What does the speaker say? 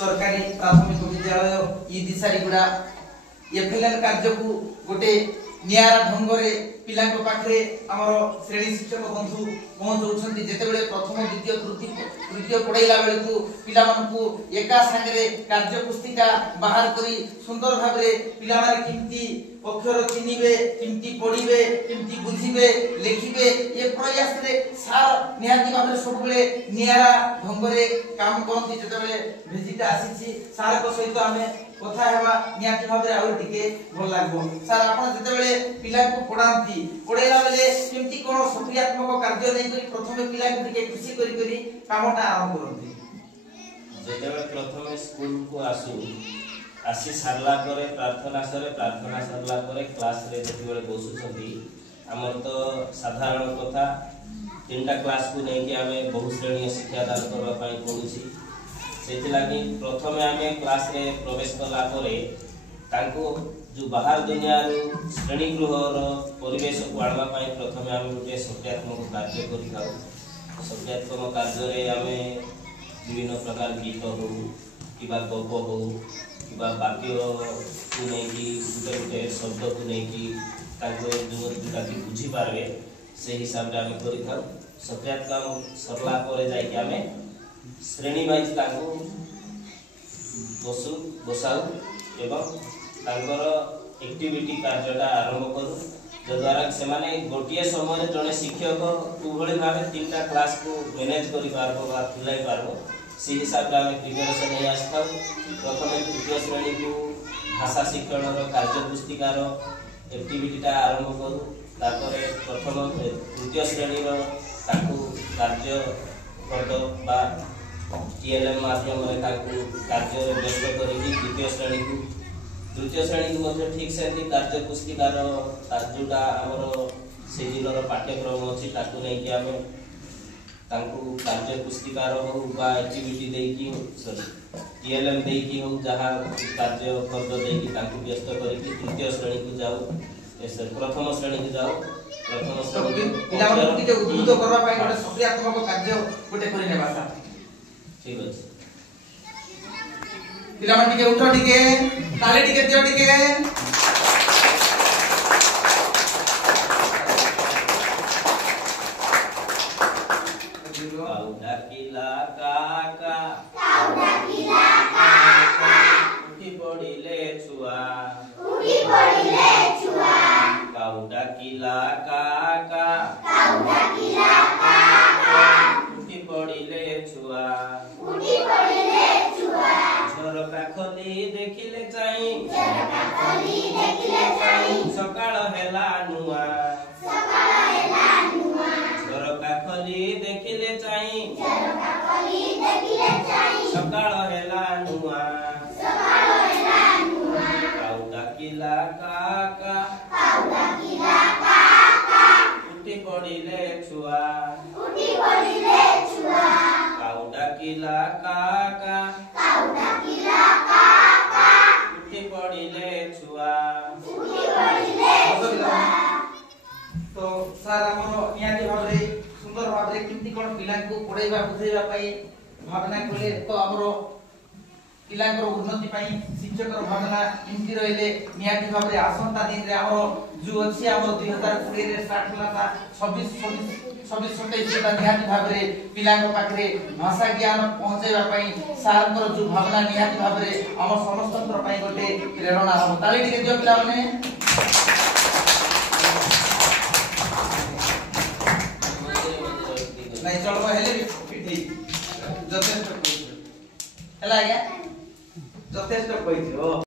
सरकारी प्राथमिक विद्यालय ई दिशारीगुड़ा एफएलएन कार्य को गोटे नियारा ढंग रे पिला पाखे आमर श्रेणी शिक्षक बंधु पहुंचाऊँ जितेबले प्रथम द्वितीय तृतीय पढ़ाइला बेलू पिला एका सांगे कार्य पुस्तिका बाहर करी सुंदर भाव पिला केमती अक्षर चिन्हे केमती पढ़े केमती बुझे लिखे ये प्रयास रे सार निहाती भाव सब नियारा ढंग रे काम करती जितेबले भिजिट आसी सार को सहित आम कथा हेबा निहाती भाव रे आउर टिके भल लागबो सर आपण जितेबले पिला को पढ़ांती पढ़ेला बेले केमती कोन सक्रियात्मक कार्य नै करी प्रथमे पिला को टिके खुशी करी कामटा आरंभ करंती जेतेबे प्रथमे स्कूल को आसी सारला परे प्रार्थना सारला परे क्लास रे जेतेबे बसुछंती हमर तो साधारण कथा तीनटा क्लास को नै कि हमें बहु श्रेणी शिक्षा दान करबा पई पडुछि सेति लागि प्रथमे हमें क्लास रे प्रवेश करला परे तांको जो बाहर दुनिया श्रेणी गृहर परिवेश को आनवा पई प्रथमे हम गोटे सक्रियात्मक कार्य करिथाउ सक्रियात्मक कार्य रे हमें विभिन्न प्रकार गीत हो किबा गप हो किबा वाक्य को नै कि गुटे शब्द को नै कि ताको जोटा कि बुझी पारबे से हिसाब रे हम करिथाउ सक्रियात्मक सरला परे जाय कि हमें श्रेणी वाइज ताको बसाउ एवं तांकर एक्टिविटी कार्यटा आरंभ करू जद्वारा से माने गोटिए समय जने शिक्षक उभଳି भाबे तीनटा क्लास को मैनेज करि पारबो बा तुलाई पारबो से हिसाब रे हम प्रिपरेशन नै आस्था प्रथमे तृतीय श्रेणी को भाषा शिक्षण रो कार्य पुस्तिका रो एक्टिविटीटा आरंभ करू तापरे प्रथम तृतीय श्रेणी रो ताकू कार्य पद बा टीएलएम माध्यम रे ताकू कार्य रे व्यस्त करी तृतीय श्रेणी को ठीक से कार्य पुस्तिकार जोटा आमर से दिन पाठ्यक्रम अच्छी ताकू नहीं कि आम कार्य पुस्तिकार हो एक्टिविटी देकी सॉरी टीएलएम देकी हो जहाँ कार्य कर्ज देकी व्यस्त करके तृतीय श्रेणी को जाऊ प्रथम श्रेणी को जाऊ प्रथम श्रेणी को उद्बुद्ध करबा पई गोटे सक्रियात्मक कार्य गोटे करि नेबा सर ठीक अछि पिलामान टिके उठो टिके ताली टिके दियो टिके काउडा किला काका उठी पड़िले छुआ काउडा किला काका उठी पड़िले छुआ झरका खोली देखिले चाहि सकाळ हेला नुआ झरका खोली देखिले चाहि सकाळ हेला नुआ काउडा किला काका उठी पड़िले छुआ काउडा किला काका उठी पड़िले छुआ तो सर हमर नियाती भाव रे सुंदर भाव रे किंती कोन पिला को पढाइबा बुझाइबा पई भावना कोले तो हमरो पिला को उन्नति पई शिक्षक रो भावना किंती रहले नियाती भाव रे आसंता दिन रे हमरो जो अछि हमरो 2020 रे स्टार्ट होला ता 26 27 ता नियाती भाव रे पिला को पाखरे भाषा ज्ञान पहुंचाइबा पई सार को जो भावना नियाती भाव रे हमर समस्त पई गोटे प्रेरणा हो ताली टिके दियो पिला माने नहीं चलो हेले भी ठीक जथेष्ट कहियो हला या जथेष्ट कहियो